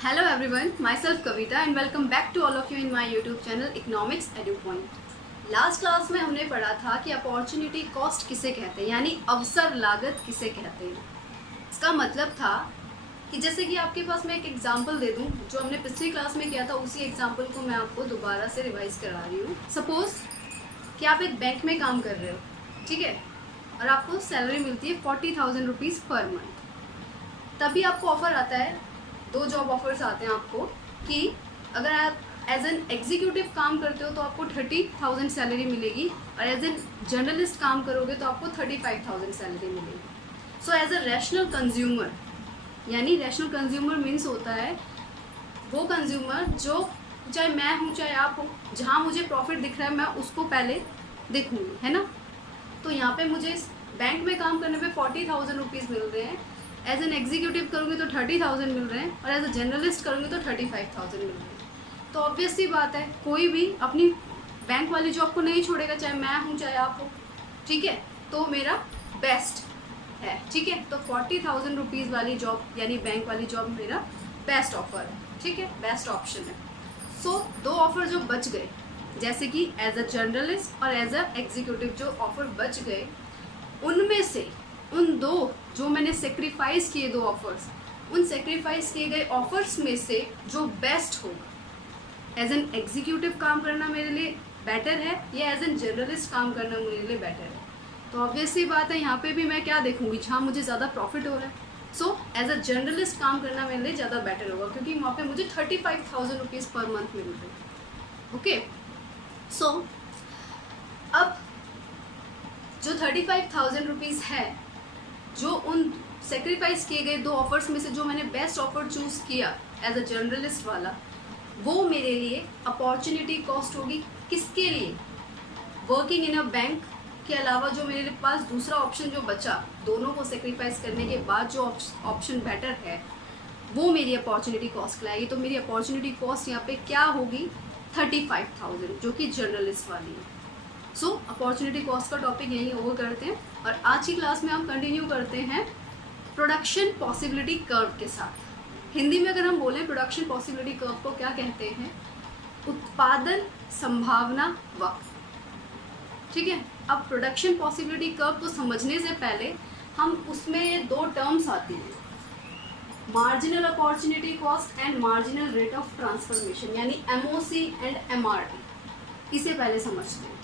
Hello everyone, myself Kavita and welcome back to all of you in my YouTube channel Economics Edu Point. Last class में हमने पढ़ा था कि opportunity cost किसे कहते हैं, यानी अवसर लागत किसे कहते हैं। इसका मतलब था कि जैसे कि आपके पास मैं एक एग्जांपल दे दूं, जो हमने पिछली क्लास में किया था उसी एग्जांपल को मैं आपको दोबारा से रिवाइज करा रही हूँ। सपोज कि आप एक बैंक में काम कर रहे हो, ठीक है, और आपको सैलरी मिलती है 40,000 रुपीज़ पर मंथ। तभी आपको ऑफर आता है, दो जॉब ऑफर्स आते हैं आपको कि अगर आप एज एन एग्जीक्यूटिव काम करते हो तो आपको 30,000 सैलरी मिलेगी और एज एन जर्नलिस्ट काम करोगे तो आपको 35,000 सैलरी मिलेगी। So as a rational consumer, यानी रैशनल कंज्यूमर मीन्स होता है वो कंज्यूमर जो, चाहे मैं हूँ चाहे आप हो, जहाँ मुझे प्रॉफिट दिख रहा है मैं उसको पहले देखूँगी, है ना। तो यहाँ पे मुझे बैंक में काम करने पे 40,000 रुपीज़ मिल रहे हैं, एज एन एग्जीक्यूटिव करूँगी तो 30,000 मिल रहे हैं और एज अ जर्नलिस्ट करूँगी तो 35,000 मिल रहे हैं। तो ऑब्वियस सी बात है, कोई भी अपनी बैंक वाली जॉब को नहीं छोड़ेगा, चाहे मैं हूँ चाहे आप हो, ठीक है। तो मेरा बेस्ट है, ठीक है। तो 40,000 रुपीज़ वाली जॉब यानी बैंक वाली जॉब मेरा बेस्ट ऑफर है, ठीक है, बेस्ट ऑप्शन है। सो दो ऑफर जो बच गए, जैसे कि एज अ जर्नलिस्ट और एज अ एग्जीक्यूटिव जो ऑफर बच गए, उनमें से उन दो जो मैंने सेक्रीफाइस किए, दो ऑफर्स, उन सेक्रीफाइस किए गए ऑफर्स में से जो बेस्ट होगा, एज एन एग्जीक्यूटिव काम करना मेरे लिए बेटर है या एज एन जर्नलिस्ट काम करना मेरे लिए बेटर है। तो ऑब्वियसली बात है, यहाँ पे भी मैं क्या देखूंगी, जहाँ मुझे ज़्यादा प्रॉफिट हो रहा है। सो एज अ जर्नलिस्ट काम करना मेरे लिए ज़्यादा बेटर होगा, क्योंकि वहाँ पे मुझे 35,000 रुपीज़ पर मंथ मिल रहे हैं। ओके, सो अब जो 35,000 रुपीज़ है, जो उन सेक्रीफाइस किए गए दो ऑफर्स में से जो मैंने बेस्ट ऑफर चूज़ किया एज अ जर्नलिस्ट वाला, वो मेरे लिए अपॉर्चुनिटी कॉस्ट होगी। किसके लिए? वर्किंग इन अ बैंक के अलावा जो मेरे पास दूसरा ऑप्शन जो बचा, दोनों को सेक्रीफाइस करने के बाद जो ऑप्शन बेटर है वो मेरी अपॉर्चुनिटी कॉस्ट लाएगी। तो मेरी अपॉर्चुनिटी कॉस्ट यहाँ पे क्या होगी? 35,000, जो कि जर्नलिस्ट वाली है। सो अपॉर्चुनिटी कॉस्ट का टॉपिक यहीं ओवर करते हैं और आज की क्लास में हम कंटिन्यू करते हैं प्रोडक्शन पॉसिबिलिटी कर्व के साथ। हिंदी में अगर हम बोलें प्रोडक्शन पॉसिबिलिटी कर्व को क्या कहते हैं? उत्पादन संभावना वक्र, ठीक है। अब प्रोडक्शन पॉसिबिलिटी कर्व को समझने से पहले हम उसमें ये दो टर्म्स आती हैं, marginal opportunity cost and marginal rate of transformation, यानी MOC एंड MRT। इसे पहले समझते हैं।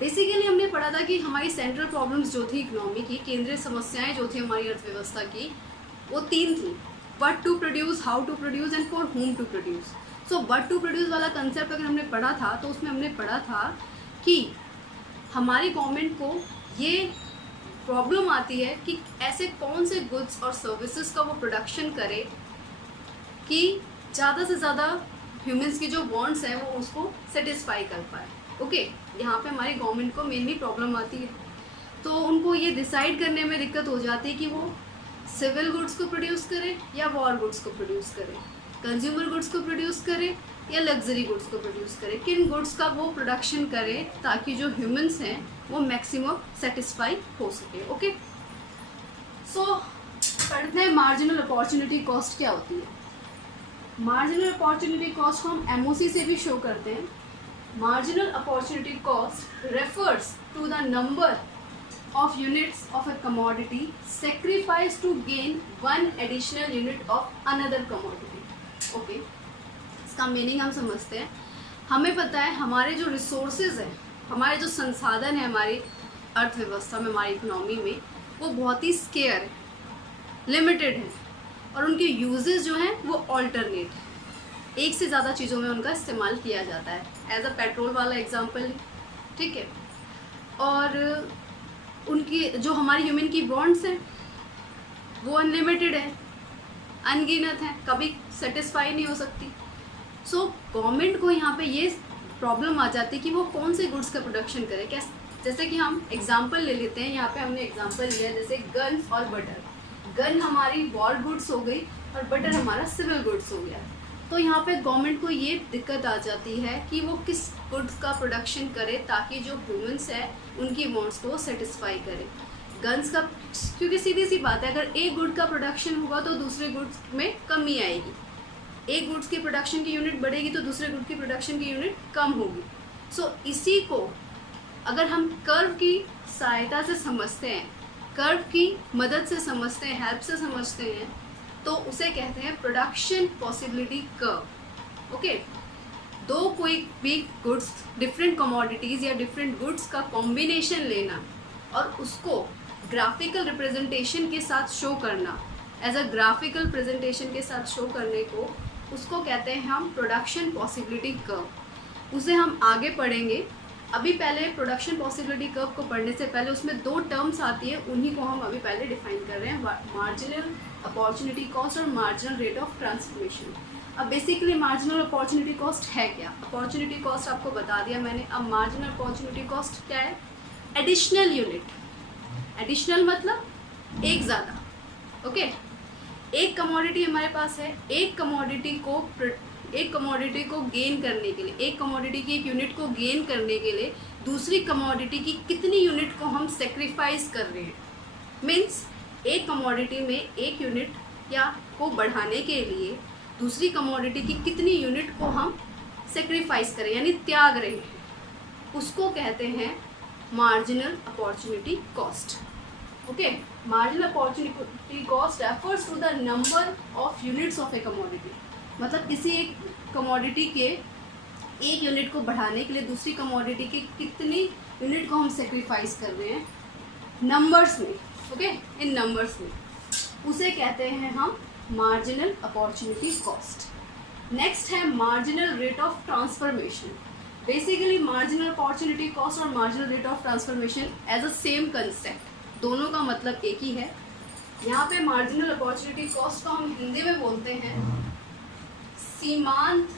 बेसिकली हमने पढ़ा था कि हमारी सेंट्रल प्रॉब्लम्स जो थी इकोनॉमी की, केंद्रीय समस्याएं जो थी हमारी अर्थव्यवस्था की, वो तीन थी: what to produce, how to produce and for whom to produce. So what to produce वाला कंसेप्ट अगर हमने पढ़ा था तो उसमें हमने पढ़ा था कि हमारी गवर्नमेंट को ये प्रॉब्लम आती है कि ऐसे कौन से गुड्स और सर्विसेज का वो प्रोडक्शन करे कि ज़्यादा से ज़्यादा ह्यूमंस की जो वांट्स हैं वो उसको सेटिस्फाई कर पाए। ओके, यहाँ पे हमारी गवर्नमेंट को मेनली प्रॉब्लम आती है। तो उनको ये डिसाइड करने में दिक्कत हो जाती है कि वो सिविल गुड्स को प्रोड्यूस करे या वॉर गुड्स को प्रोड्यूस करे, कंज्यूमर गुड्स को प्रोड्यूस करे या लग्जरी गुड्स को प्रोड्यूस करे, किन गुड्स का वो प्रोडक्शन करे ताकि जो ह्यूमंस हैं वो मैक्सिमम सेटिस्फाई हो सके। ओके, सो पढ़ते हैं मार्जिनल अपॉर्चुनिटी कॉस्ट क्या होती है। मार्जिनल अपॉर्चुनिटी कॉस्ट को हम MOC से भी शो करते हैं। Marginal opportunity cost refers to the number of units of a commodity sacrificed to gain one additional unit of another commodity. Okay, इसका मीनिंग हम समझते हैं। हमें पता है हमारे जो रिसोर्सेज हैं, हमारे जो संसाधन हैं हमारी अर्थव्यवस्था में, हमारी इकोनॉमी में, वो बहुत ही स्केयर है, लिमिटेड है, और उनके यूजेस जो हैं वो ऑल्टरनेट है, एक से ज़्यादा चीज़ों में उनका इस्तेमाल किया जाता है। एज अ पेट्रोल वाला एग्जांपल, ठीक है। और उनकी जो हमारी ह्यूमन की बॉन्ड्स हैं वो अनलिमिटेड है, अनगिनत है, कभी सेटिस्फाई नहीं हो सकती। सो गवर्नमेंट को यहाँ पे ये प्रॉब्लम आ जाती है कि वो कौन से गुड्स का प्रोडक्शन करे। क्या, जैसे कि हम एग्जांपल ले लेते हैं, यहाँ पे हमने एग्जांपल लिया जैसे गन और बटर। गन हमारी वॉर गुड्स हो गई और बटर हमारा सिविल गुड्स हो गया। तो यहाँ पे गवर्नमेंट को ये दिक्कत आ जाती है कि वो किस गुड्स का प्रोडक्शन करे ताकि जो ह्यूमंस है उनकी वांट्स को सेटिस्फाई करे। गन्स का, क्योंकि सीधी सी बात है, अगर एक गुड का प्रोडक्शन होगा तो दूसरे गुड्स में कमी आएगी, एक गुड्स की प्रोडक्शन की यूनिट बढ़ेगी तो दूसरे गुड की प्रोडक्शन की यूनिट कम होगी। सो इसी को अगर हम कर्व की सहायता से समझते हैं, कर्व की मदद से समझते हैं, हेल्प से समझते हैं, तो उसे कहते हैं प्रोडक्शन पॉसिबिलिटी कर्व। ओके, दो कोई भी गुड्स, डिफरेंट कमोडिटीज़ या डिफरेंट गुड्स का कॉम्बिनेशन लेना और उसको ग्राफिकल रिप्रेजेंटेशन के साथ शो करना, एज अ ग्राफिकल प्रेजेंटेशन के साथ शो करने को, उसको कहते हैं हम प्रोडक्शन पॉसिबिलिटी कर्व। उसे हम आगे पढ़ेंगे। अभी पहले प्रोडक्शन पॉसिबिलिटी कर्व को पढ़ने से पहले उसमें दो टर्म्स आती है, उन्हीं को हम अभी पहले डिफाइन कर रहे हैं, मार्जिनल अपॉर्चुनिटी कॉस्ट और मार्जिनल रेट ऑफ ट्रांसफॉर्मेशन। अब बेसिकली मार्जिनल अपॉर्चुनिटी कॉस्ट है क्या? अपॉर्चुनिटी कॉस्ट आपको बता दिया मैंने। अब मार्जिनल अपॉर्चुनिटी कॉस्ट क्या है? Additional unit. एडिशनल मतलब एक ज़्यादा। ओके, एक कमोडिटी हमारे पास है, एक कमोडिटी को गेन करने के लिए, एक कमोडिटी की एक यूनिट को गेन करने के लिए दूसरी कमोडिटी की कितनी यूनिट को हम सेक्रीफाइस कर रहे हैं। मीन्स एक कमोडिटी में एक यूनिट या को बढ़ाने के लिए दूसरी कमोडिटी की कितनी यूनिट को हम सेक्रीफाइस करें, यानी त्याग रहे हैं, उसको कहते हैं marginal opportunity cost. Okay, marginal opportunity cost refers to the number of units of a commodity. मतलब किसी एक कमोडिटी के एक यूनिट को बढ़ाने के लिए दूसरी कमोडिटी की कितनी यूनिट को हम सेक्रीफाइस कर रहे हैं नंबर्स में। ओके, इन नंबर्स में उसे कहते हैं हम मार्जिनल अपॉर्चुनिटी कॉस्ट। नेक्स्ट है marginal rate of transformation. Basically marginal opportunity cost और marginal rate of transformation as a same concept, दोनों का मतलब एक ही है। यहाँ पे मार्जिनल अपॉर्चुनिटी कॉस्ट को हम हिंदी में बोलते हैं सीमांत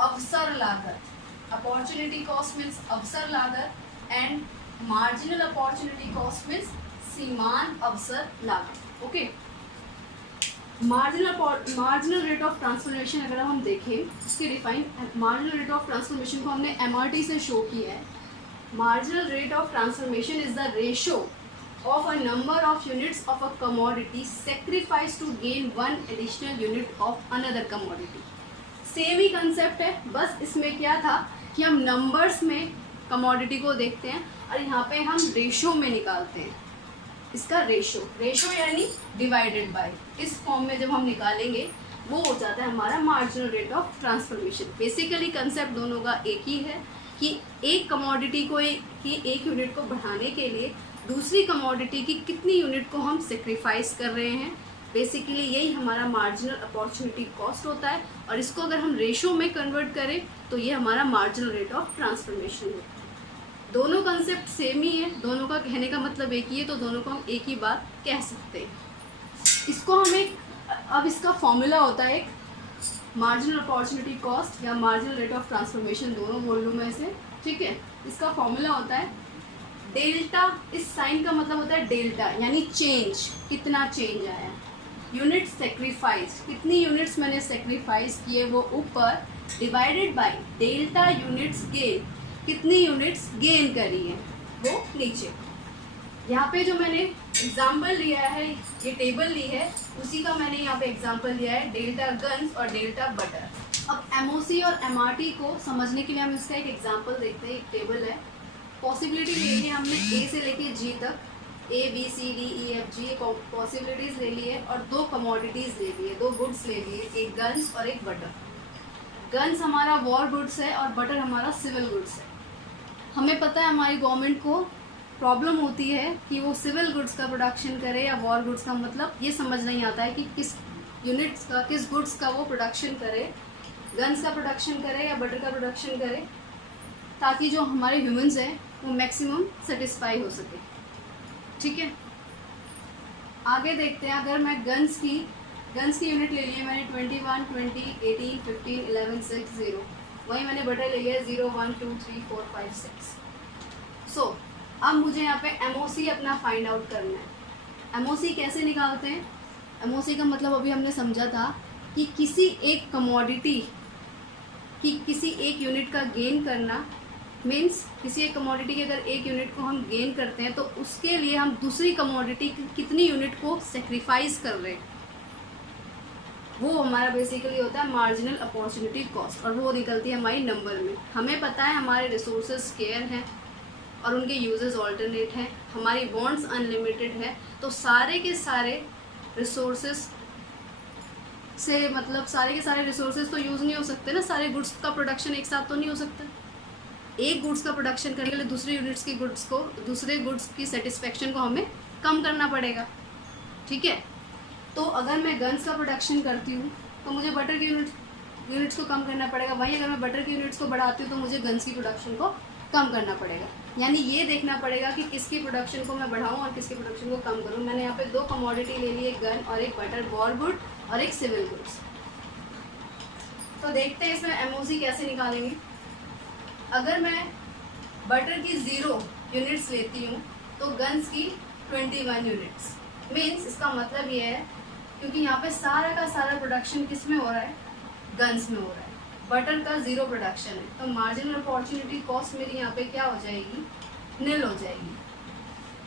अवसर लागत। अपॉर्चुनिटी कॉस्ट मीन्स अवसर लागत and marginal opportunity cost means सीमांत अवसर लागत। Okay, marginal rate of transformation अगर हम देखें इसके define, marginal rate of transformation को हमने MRT से शो किया है। Marginal rate of transformation is the ratio of a number of units of a commodity sacrificed to gain one additional unit of another commodity। Same he concept है, बस इसमें क्या था कि हम नंबर्स में कमोडिटी को देखते हैं और यहाँ पे हम रेशो में निकालते हैं। इसका रेशो यानी डिवाइडेड बाय, इस फॉर्म में जब हम निकालेंगे वो हो जाता है हमारा marginal rate of transformation. Basically concept दोनों का एक ही है कि एक कमोडिटी को की एक यूनिट को बढ़ाने के लिए दूसरी कमोडिटी की कितनी यूनिट को हम सेक्रीफाइस कर रहे हैं। बेसिकली यही हमारा मार्जिनल अपॉर्चुनिटी कॉस्ट होता है और इसको अगर हम रेशो में कन्वर्ट करें तो ये हमारा मार्जिनल रेट ऑफ ट्रांसफॉर्मेशन होता है। दोनों कंसेप्ट सेम ही है, दोनों का कहने का मतलब एक ही है, तो दोनों को हम एक ही बात कह सकते हैं। इसको हम अब इसका फॉर्मूला होता है एक मार्जिनल अपॉर्चुनिटी कॉस्ट या मार्जिनल रेट ऑफ ट्रांसफॉर्मेशन, दोनों बोल लूँ मैं इसे, ठीक है। इसका फॉर्मूला होता है डेल्टा। इस साइन का मतलब होता है डेल्टा यानी चेंज, कितना चेंज आया। यूनिट सेक्रीफाइस, कितनी यूनिट्स मैंने सेक्रीफाइस किए वो ऊपर, divided by delta units gain, कितनी यूनिट्स गेन करी है वो नीचे। यहाँ पे जो मैंने एग्जाम्पल लिया है, ये टेबल ली है, उसी का मैंने यहाँ पे एग्जाम्पल लिया है डेल्टा गन्स और डेल्टा बटर। अब MOC और MRT को समझने के लिए हम इसका एक एग्जाम्पल देखते हैं। एक टेबल है, पॉसिबिलिटी ले ली हमने A से लेके G तक, A B C D E F G possibilities ले लिए और दो कमोडिटीज़ ले लिए, दो गुड्स ले लिए, एक गन्स और एक बटर। गन्स हमारा वॉर गुड्स है और बटर हमारा सिविल गुड्स है। हमें पता है हमारी गवर्नमेंट को प्रॉब्लम होती है कि वो सिविल गुड्स का प्रोडक्शन करे या वॉर गुड्स का, मतलब ये समझ नहीं आता है कि किस यूनिट्स का, किस गुड्स का वो प्रोडक्शन करे, गन्स का प्रोडक्शन करे या बटर का प्रोडक्शन करे, ताकि जो हमारे ह्यूमंस हैं वो मैक्सिमम सेटिस्फाई हो सके। ठीक है, आगे देखते हैं। अगर मैं गन्स की यूनिट ले ली है मैंने 21, 20, 18, 15, 11, 6, 0, वहीं मैंने बटर ले लिया 0, 1, 2, 3, 4, 5, 6। सो अब मुझे यहाँ पे MOC अपना फाइंड आउट करना है। MOC कैसे निकालते हैं? MOC का मतलब अभी हमने समझा था कि किसी एक कमोडिटी की किसी एक यूनिट का गेन करना, मीन्स किसी एक कमोडिटी की अगर एक यूनिट को हम गेन करते हैं तो उसके लिए हम दूसरी कमोडिटी की कितनी यूनिट को सेक्रीफाइस कर रहे हैं। वो हमारा बेसिकली होता है मार्जिनल अपॉर्चुनिटी कॉस्ट, और वो निकलती है हमारी नंबर में। हमें पता है हमारे रिसोर्सेज स्केयर हैं और उनके यूजेस ऑल्टरनेट हैं, हमारी बॉन्ड्स अनलिमिटेड है, तो सारे के सारे रिसोर्सेज से मतलब सारे के सारे रिसोर्सेज तो यूज़ नहीं हो सकते ना, सारे गुड्स का प्रोडक्शन एक साथ तो नहीं हो सकता। एक गुड्स का प्रोडक्शन करने के लिए दूसरे यूनिट्स की गुड्स को, दूसरे गुड्स की सेटिस्फेक्शन को हमें कम करना पड़ेगा, ठीक है। तो अगर मैं गन्स का प्रोडक्शन करती हूँ तो मुझे बटर की यूनिट्स को कम करना पड़ेगा, वहीं अगर मैं बटर की यूनिट्स को बढ़ाती हूँ तो मुझे गन्स की प्रोडक्शन को कम करना पड़ेगा। यानी ये देखना पड़ेगा कि किसकी प्रोडक्शन को मैं बढ़ाऊँ और किसकी प्रोडक्शन को कम करूँ। मैंने यहाँ पे दो कमोडिटी ले ली, एक गन और एक बटर वॉर गुड और एक सिविल गुड्स। तो देखते हैं इसमें एमओसी कैसे निकालेंगे। अगर मैं बटर की 0 यूनिट्स लेती हूँ तो गन्स की 21 यूनिट्स। मीन्स इसका मतलब ये है क्योंकि यहाँ पे सारा का सारा प्रोडक्शन किस में हो रहा है, गन्स में हो रहा है, बटर का 0 प्रोडक्शन है, तो मार्जिनल अपॉर्चुनिटी कॉस्ट मेरी यहाँ पे क्या हो जाएगी, निल हो जाएगी।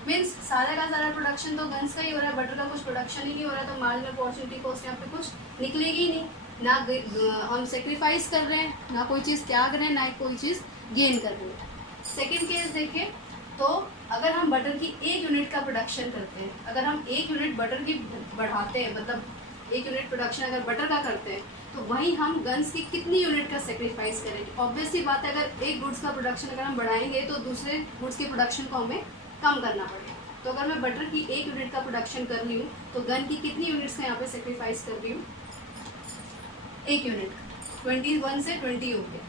मीन्स सारा का सारा प्रोडक्शन तो गन्स का ही हो रहा है, बटर का कुछ प्रोडक्शन ही नहीं हो रहा है, तो मार्जिनल अपॉर्चुनिटी कॉस्ट यहाँ पे कुछ निकलेगी ही नहीं। ना हम सेक्रीफाइस कर रहे हैं, ना कोई चीज़ त्याग रहे हैं, ना कोई चीज़ गेन कर रहे हैं। सेकेंड केस देखें तो अगर हम बटर की 1 यूनिट का प्रोडक्शन करते हैं, अगर हम 1 यूनिट बटर की बढ़ाते हैं, मतलब 1 यूनिट प्रोडक्शन अगर बटर का करते हैं, तो वहीं हम गन्स की कितनी यूनिट का सेक्रीफाइस करेंगे। ऑब्वियस सी बात है, अगर एक गुड्स का प्रोडक्शन अगर हम बढ़ाएंगे तो दूसरे गुड्स के प्रोडक्शन को हमें कम करना पड़ेगा। तो अगर मैं बटर की 1 यूनिट का प्रोडक्शन कर रही हूँ तो गन की कितनी यूनिट्स का यहाँ पे सेक्रीफाइस कर रही हूँ, 1 यूनिट, 21 से 20 हो गया।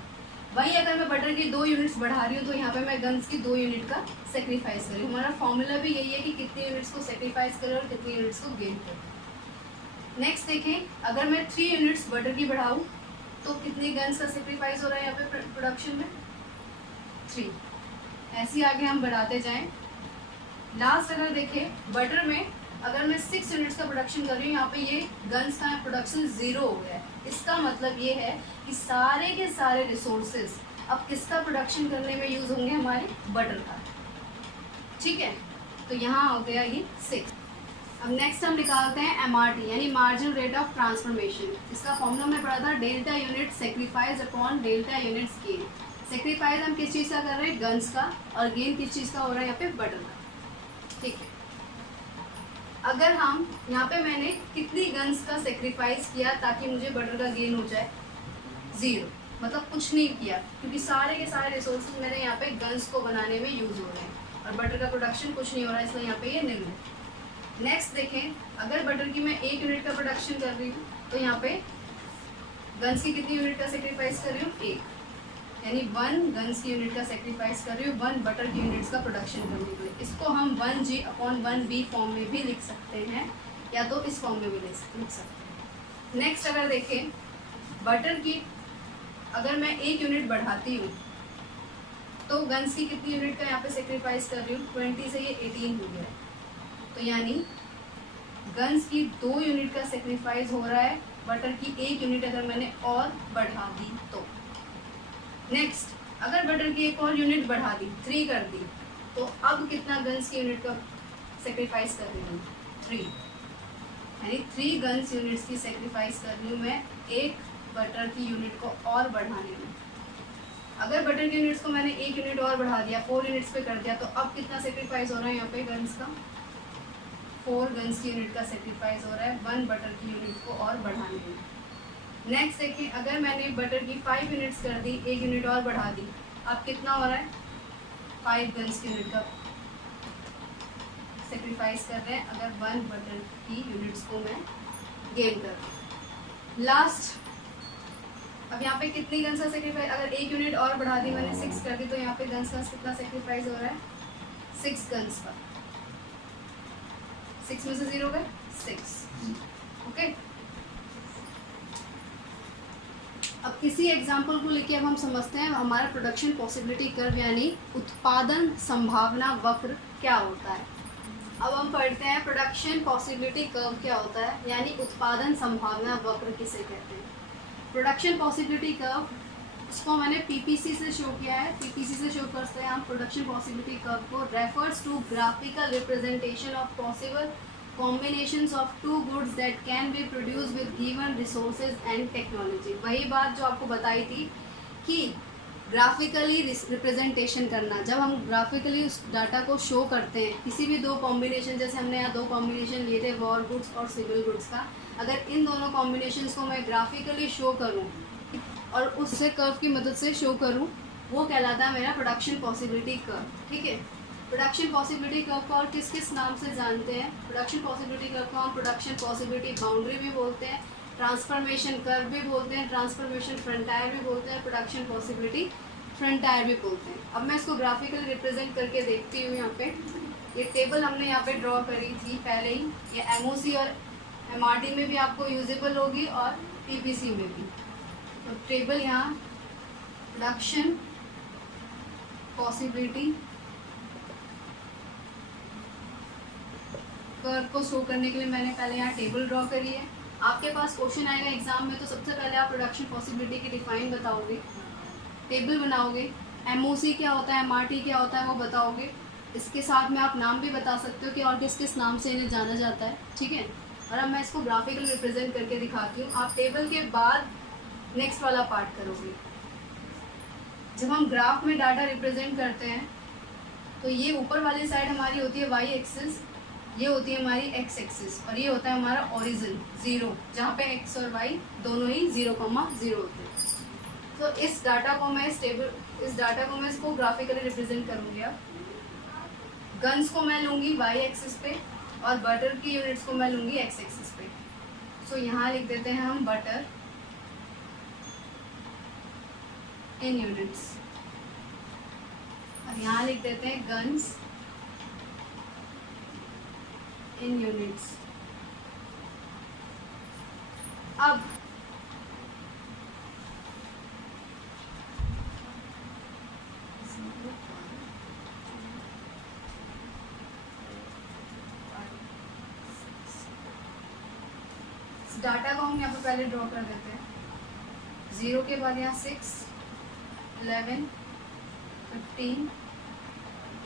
वहीं अगर मैं बटर की 2 यूनिट्स बढ़ा रही हूँ तो यहाँ पे मैं गन्स की 2 यूनिट का सेक्रीफाइस कर रही हूँ। हमारा फॉर्मूला भी यही है कि कितनी यूनिट्स को सेक्रीफाइस करें और कितनी यूनिट्स को गेन करें। नेक्स्ट देखें, अगर मैं 3 यूनिट्स बटर की बढ़ाऊँ तो कितनी गन्स का सेक्रीफाइस हो रहा है यहाँ पे प्रोडक्शन में, 3। ऐसे ही आगे हम बढ़ाते जाएँ। लास्ट अगर देखें बटर में अगर मैं 6 यूनिट्स का प्रोडक्शन कर रही हूँ, यहाँ पे ये गन्स का प्रोडक्शन 0 हो गया है। इसका मतलब ये है कि सारे के सारे रिसोर्सेज अब किसका प्रोडक्शन करने में यूज़ होंगे, हमारे बटर का, ठीक है। तो यहाँ हो गया ये 6। अब नेक्स्ट हम निकालते हैं MRT यानी मार्जिनल रेट ऑफ ट्रांसफॉर्मेशन। इसका फॉर्मूला हमने पढ़ा था, delta unit sacrifice upon delta units gain. Sacrifice हम किस चीज़ का कर रहे हैं, गन्स का, और गेन किस चीज़ का हो रहा है यहाँ पे, बटर का, ठीक है। अगर हम यहाँ पे मैंने कितनी गन्स का सेक्रीफाइस किया ताकि मुझे बटर का गेन हो जाए, 0, मतलब कुछ नहीं किया, क्योंकि सारे के सारे रिसोर्सेज मेरे यहाँ पे गन्स को बनाने में यूज़ हो रहे हैं और बटर का प्रोडक्शन कुछ नहीं हो रहा है, इसलिए यहाँ पे ये निल है। नेक्स्ट देखें, अगर बटर की मैं 1 यूनिट का प्रोडक्शन कर रही हूँ तो यहाँ पे गन्स की कितनी यूनिट का सेक्रीफाइस कर रही हूँ, 1, यानी 1 गन्स की यूनिट का सेक्रीफाइस कर रही हूँ 1 बटर की यूनिट्स का प्रोडक्शन करने के लिए। इसको हम 1G/1B फॉर्म में भी लिख सकते हैं या तो इस फॉर्म में भी लिख सकते हैं। नेक्स्ट अगर देखें, बटर की अगर मैं 1 यूनिट बढ़ाती हूँ तो गन्स की कितनी यूनिट का यहाँ पे सेक्रीफाइस कर रही हूँ, 20 से ये 18 हो गया है, तो यानी गन्स की 2 यूनिट का सेक्रीफाइस हो रहा है, बटर की 1 यूनिट अगर मैंने और बढ़ा दी तो। नेक्स्ट, अगर बटर की 1 और यूनिट बढ़ा दी, 3 कर दी, तो अब कितना गन्स की यूनिट का सेक्रीफाइस कर रही हूँ, 3, यानी 3 गन्स यूनिट्स की सेक्रीफाइस कर रही हूँ मैं 1 बटर की यूनिट को और बढ़ाने में। अगर बटर की यूनिट्स को मैंने 1 यूनिट और बढ़ा दिया, 4 यूनिट्स पे कर दिया, तो अब कितना सेक्रीफाइस हो रहा है यहाँ पे गन्स का, 4 गन्स की यूनिट का सेक्रीफाइस हो रहा है 1 बटर की यूनिट को और बढ़ाने में। नेक्स्ट देखिए, अगर मैंने बटर की 5 यूनिट्स कर दी, 1 यूनिट और बढ़ा दी, अब कितना हो रहा है, 5 गन्स की यूनिट का सेक्रीफाइस कर रहे हैं अगर 1 बटर की यूनिट्स को मैं गेन कर रहा हूँ। लास्ट, अब यहाँ पे कितनी गन्स का सेक्रीफाइस, अगर 1 यूनिट और बढ़ा दी मैंने, 6 कर दी, तो यहाँ पे गन्स का कितना सेक्रीफाइस हो रहा है, 6 गन्स का, 6 में से 0 गए 6, ओके। अब किसी एग्जाम्पल को लेके अब हम समझते हैं हमारा प्रोडक्शन पॉसिबिलिटी कर्व यानी उत्पादन संभावना वक्र क्या होता है। अब हम पढ़ते हैं प्रोडक्शन पॉसिबिलिटी कर्व क्या होता है, यानी उत्पादन संभावना वक्र किसे कहते हैं। प्रोडक्शन पॉसिबिलिटी कर्व, इसको मैंने पीपीसी से शो किया है, पीपीसी से शो करते हैं हम प्रोडक्शन पॉसिबिलिटी कर्व को, refers to graphical representation of possible combinations of two goods that can be produced with given resources and technology। वही बात जो आपको बताई थी कि ग्राफिकली रिप्रेजेंटेशन करना, जब हम ग्राफिकली उस डाटा को शो करते हैं, किसी भी दो कॉम्बिनेशन, जैसे हमने यहाँ दो कॉम्बिनेशन लिए थे वॉर गुड्स और सिविल गुड्स का, अगर इन दोनों कॉम्बिनेशंस को मैं ग्राफिकली शो करूँ और उससे कर्व की मदद से शो करूँ, वो कहलाता है मेरा प्रोडक्शन पॉसिबिलिटी कर्व। ठीक है, प्रोडक्शन पॉसिबिलिटी कर्व को और किस किस नाम से जानते हैं? प्रोडक्शन पॉसिबिलिटी कर्व को हम प्रोडक्शन पॉसिबिलिटी बाउंड्री भी बोलते हैं, ट्रांसफॉर्मेशन कर्व भी बोलते हैं, ट्रांसफॉर्मेशन फ्रंटायर भी बोलते हैं, प्रोडक्शन पॉसिबिलिटी फ्रंटायर भी बोलते हैं। अब मैं इसको ग्राफिकली रिप्रेजेंट करके देखती हूँ। यहाँ पे ये टेबल हमने यहाँ पे ड्रॉ करी थी पहले ही, ये एमओसी और एमआरडी में भी आपको यूजेबल होगी और पीपीसी में भी। तो टेबल यहाँ प्रोडक्शन पॉसिबिलिटी कर्व को शो करने के लिए मैंने पहले यहाँ टेबल ड्रॉ करी है। आपके पास क्वेश्चन आएगा एग्जाम में, तो सबसे पहले आप प्रोडक्शन पॉसिबिलिटी की डिफाइन बताओगे, टेबल बनाओगे, एमओसी क्या होता है, एमआरटी क्या होता है वो बताओगे। इसके साथ में आप नाम भी बता सकते हो कि और किस किस नाम से इन्हें जाना जाता है। ठीक है, और अब मैं इसको ग्राफिकली रिप्रेजेंट करके दिखाती हूँ। आप टेबल के बाद नेक्स्ट वाला पार्ट करोगे। जब हम ग्राफ में डाटा रिप्रेजेंट करते हैं तो ये ऊपर वाली साइड हमारी होती है वाई एक्सिस, ये होती है हमारी एक्स एक्सिस, और ये होता है हमारा ओरिजिन जीरो, जहाँ पे एक्स और वाई दोनों ही 0,0 होते हैं। तो इस डाटा को मैं इसको ग्राफिकली रिप्रेजेंट करूँगी। अब गन्स को मैं लूँगी वाई एक्सिस पे और बटर की यूनिट्स को मैं लूँगी एक्स एक्सिस पे। सो यहाँ लिख देते हैं हम बटर इन यूनिट्स, और यहाँ लिख देते हैं गन्स इन यूनिट्स। अब डाटा को हम यहाँ पे पहले ड्रॉ कर देते हैं। 0 के बाद यहाँ 6, 11, 15,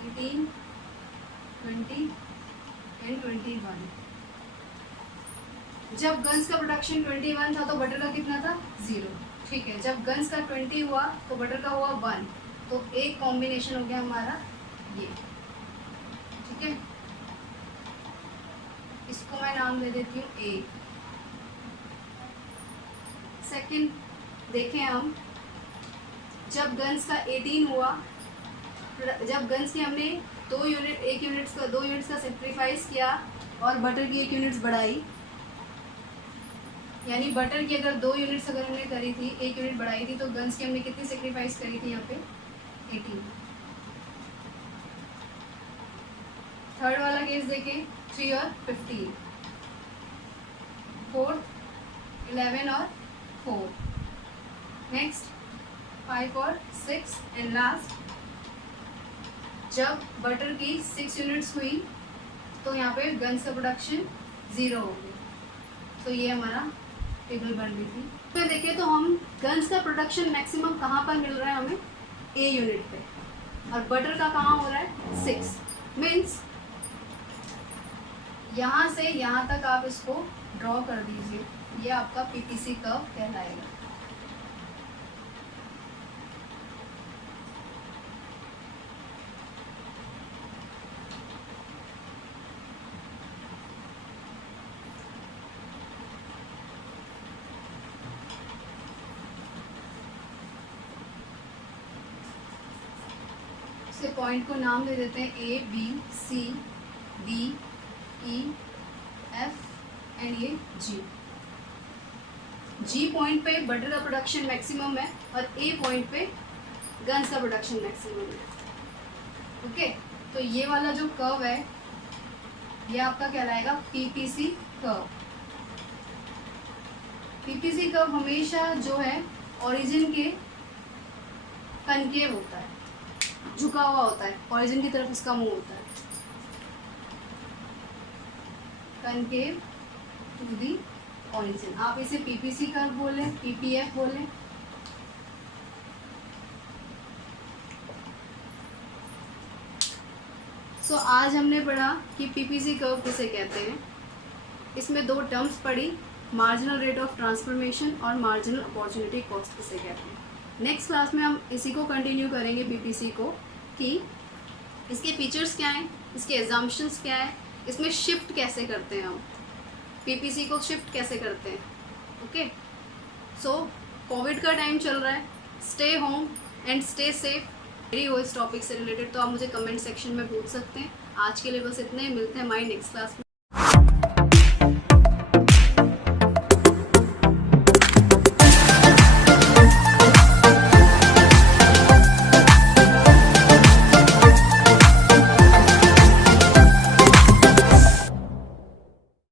18, 20 एंड 21। जब गन्स का प्रोडक्शन 21 था तो बटर का कितना था? 0। ठीक है, जब गन्स का 20 हुआ तो बटर का हुआ 1, तो एक कॉम्बिनेशन हो गया हमारा ये। ठीक है, इसको मैं नाम दे देती हूँ ए। सेकंड देखें हम, जब गन्स का 18 हुआ, जब गन्स की हमने 2 यूनिट्स का सेक्रीफाइस किया और बटर की 1 यूनिट्स बढ़ाई, यानी बटर की अगर 2 यूनिट्स अगर हमने करी थी, 1 यूनिट बढ़ाई थी, तो गन्स की हमने कितनी सेक्रीफाइस करी थी? यहाँ पे 18। थर्ड वाला केस देखें, 3 और 15, फोर्थ 11 और 4, नेक्स्ट 5 और 6, एंड लास्ट जब बटर की 6 यूनिट्स हुई तो यहाँ पे गन्स का प्रोडक्शन 0 हो गया। तो ये हमारा टेबल बन रही थी। तो देखिए, तो हम गन्स का प्रोडक्शन मैक्सिमम कहाँ पर मिल रहा है हमें? ए यूनिट पे, और बटर का कहाँ हो रहा है? 6। मीन्स यहाँ से यहाँ तक आप इसको ड्रॉ कर दीजिए, ये आपका पीपीसी कर्व कहलाएगा। से पॉइंट को नाम दे देते हैं A, B, C, D, E, F and ये जी। जी पॉइंट पे बटर का प्रोडक्शन मैक्सिमम है और ए पॉइंट पे गन्स का प्रोडक्शन मैक्सिमम है। ओके, तो ये वाला जो कर्व है ये आपका कहलाएगा पीपीसी कर्व। पीपीसी कर्व हमेशा जो है ओरिजिन के कनकेव होता है, झुका हुआ होता है, ओरिजिन की तरफ इसका मुंह होता है, कनकेव टू दी ओरिजिन। आप इसे पीपीसी कर्व बोले, पीपीएफ बोले। सो आज हमने पढ़ा कि पीपीसी कर्व किसे कहते हैं, इसमें 2 टर्म्स पढ़ी, मार्जिनल रेट ऑफ ट्रांसफॉर्मेशन और मार्जिनल अपॉर्चुनिटी कॉस्ट किसे कहते हैं। नेक्स्ट क्लास में हम इसी को कंटिन्यू करेंगे पीपीसी को, कि इसके फीचर्स क्या हैं, इसके एग्जाम्पशंस क्या है, इसमें शिफ्ट कैसे करते हैं हम, पीपीसी को शिफ्ट कैसे करते हैं। ओके, सो कोविड का टाइम चल रहा है, stay home and stay safe. मेरी हो इस टॉपिक से रिलेटेड तो आप मुझे कमेंट सेक्शन में पूछ सकते हैं। आज के लिए बस इतने ही, मिलते हैं हमारी नेक्स्ट क्लास में।